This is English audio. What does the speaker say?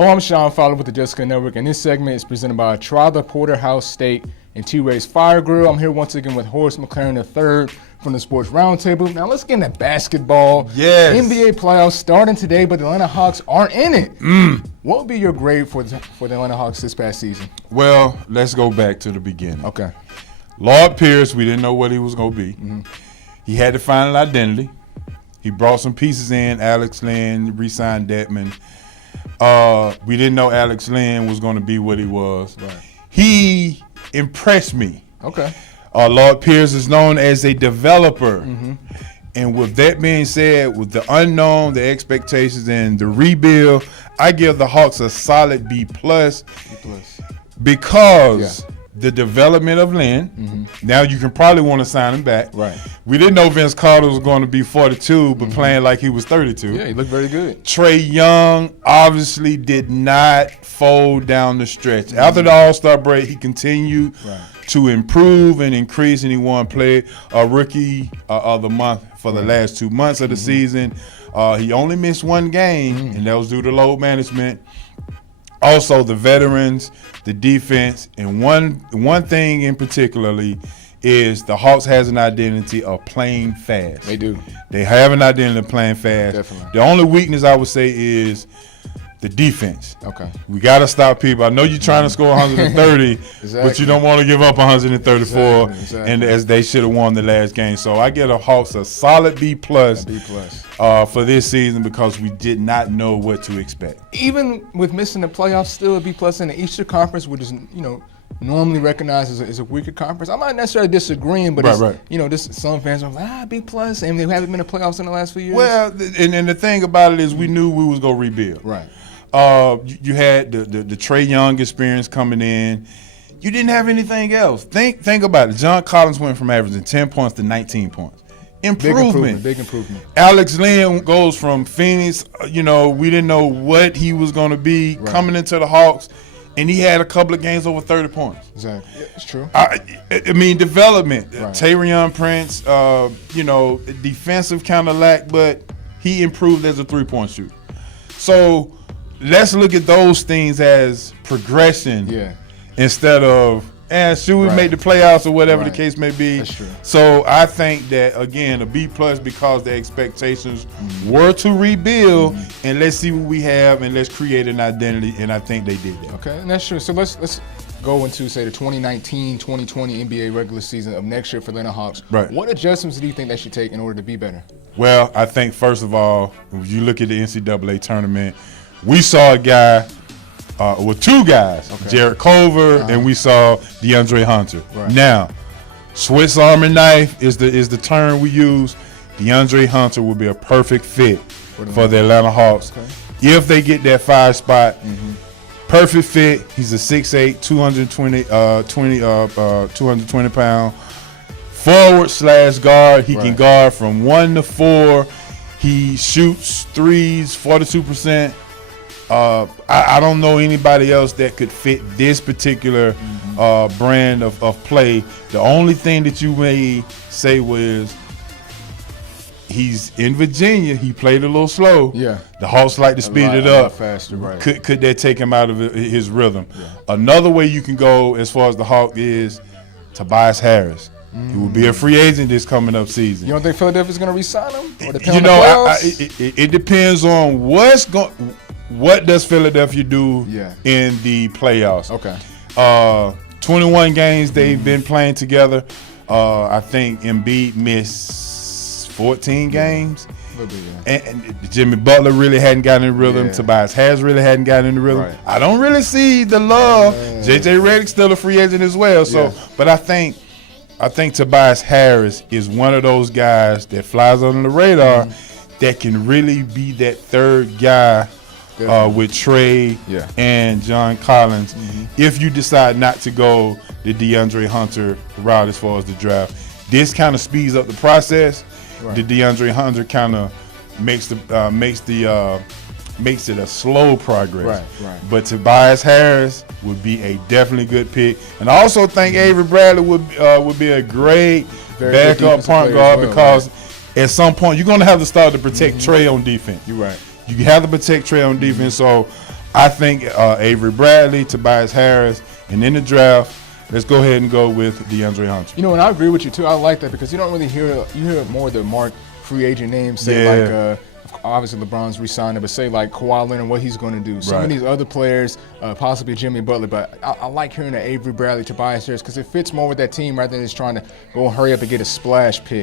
Hello, I'm Sean Fowler with the Jessica Network, and this segment is presented by Trae Porterhouse Steak and T-Ray's Fire Grill. I'm here once again with Horace Mcclarin III from the Sports Roundtable. Now let's get into basketball. Yes. NBA playoffs starting today, but the Atlanta Hawks aren't in it. What would be your grade for the Atlanta Hawks this past season? Well, let's go back to the beginning. Okay. Lord Pierce, we didn't know what he was going to be. He had to find an identity. He brought some pieces in. Alex Len, re-signed Detman. We didn't know Alex Len was going to be what he was. Right. He impressed me. Okay. Lord Pierce is known as a developer. And with that being said, with the unknown, the expectations, and the rebuild, I give the Hawks a solid B+. Because the development of Len, now you can probably want to sign him back. Right. We didn't know Vince Carter was going to be 42, but playing like he was 32. Yeah, he looked very good. Trae Young obviously did not fold down the stretch. After the All-Star break, he continued to improve and increase, and he won Play Rookie of the Month for the last 2 months of the season. He only missed one game, and that was due to load management. Also, the veterans, the defense, and one thing in particularly is the Hawks has an identity of playing fast. They do. They have an identity of playing fast. Definitely. The only weakness I would say is the defense. Okay. We got to stop people. I know you're trying to score 130, but you don't want to give up 134, Exactly. and as they should have won the last game. So I give the Hawks a solid B+. For this season because we did not know what to expect. Even with missing the playoffs, still a B+ in the Eastern Conference, which is normally recognized as a weaker conference. I'm not necessarily disagreeing, but this some fans are like B+, and they haven't been in the playoffs in the last few years. Well, and the thing about it is we knew we was gonna rebuild. Right. You had the Trae Young experience coming in. You didn't have anything else. Think about it. John Collins went from averaging 10 points to 19 points. Big improvement. Alex Len goes from Phoenix. We didn't know what he was going to be coming into the Hawks, and he had a couple of games over 30 points. Exactly. Yeah, it's true. I mean, development. Right. Tayrion Prince, defensive kind of lack, but he improved as a three-point shooter. So let's look at those things as progression instead of should we make the playoffs or whatever the case may be. That's true. So I think that, again, a B+ because the expectations were to rebuild, and let's see what we have, and let's create an identity, and I think they did that. Okay, and that's true. So let's go into, say, the 2019-2020 NBA regular season of next year for the Atlanta Hawks. Right. What adjustments do you think they should take in order to be better? Well, I think, first of all, if you look at the NCAA tournament, we saw a guy with two guys, Jarrett Culver, and we saw DeAndre Hunter. Right. Now, Swiss Army knife is the term we use. DeAndre Hunter would be a perfect fit for the Atlanta Hawks. If they get that 5 spot, perfect fit. He's a 6'8", 220 pound forward/guard. He can guard from 1 to 4. He shoots threes 42%. I don't know anybody else that could fit this particular brand of play. The only thing that you may say was he's in Virginia. He played a little slow. Yeah. The Hawks like to speed it up. Faster, right. Could that take him out of his rhythm? Yeah. Another way you can go as far as the Hawk is Tobias Harris. He will be a free agent this coming up season. You don't think Philadelphia's going to re-sign him? Or depend on the playoffs? It depends on what does Philadelphia do in the playoffs. Okay. 21 games they've been playing together. I think Embiid missed 14 games. And Jimmy Butler really hadn't gotten in rhythm. Yeah. Tobias Harris really hadn't gotten in the rhythm. Right. I don't really see the love. J.J. Redick's still a free agent as well. So, but I think Tobias Harris is one of those guys that flies under the radar that can really be that third guy with Trae and John Collins. If you decide not to go the DeAndre Hunter route as far as the draft, this kind of speeds up the process. The DeAndre Hunter kind of makes it a slow progress. But Tobias Harris would be a definitely good pick, and I also think Avery Bradley would be a great backup point guard because at some point you're going to have to start to protect Trae on defense. You're right. You have to protect Trae on defense. So I think Avery Bradley, Tobias Harris, and in the draft, let's go ahead and go with DeAndre Hunter. You know, and I agree with you too. I like that because you don't really hear more of the marked free agent names say like obviously LeBron's re-signing, but say like Kawhi Leonard, what he's going to do. Some of these other players, possibly Jimmy Butler, but I like hearing the Avery Bradley, Tobias Harris because it fits more with that team rather than just trying to go hurry up and get a splash pick.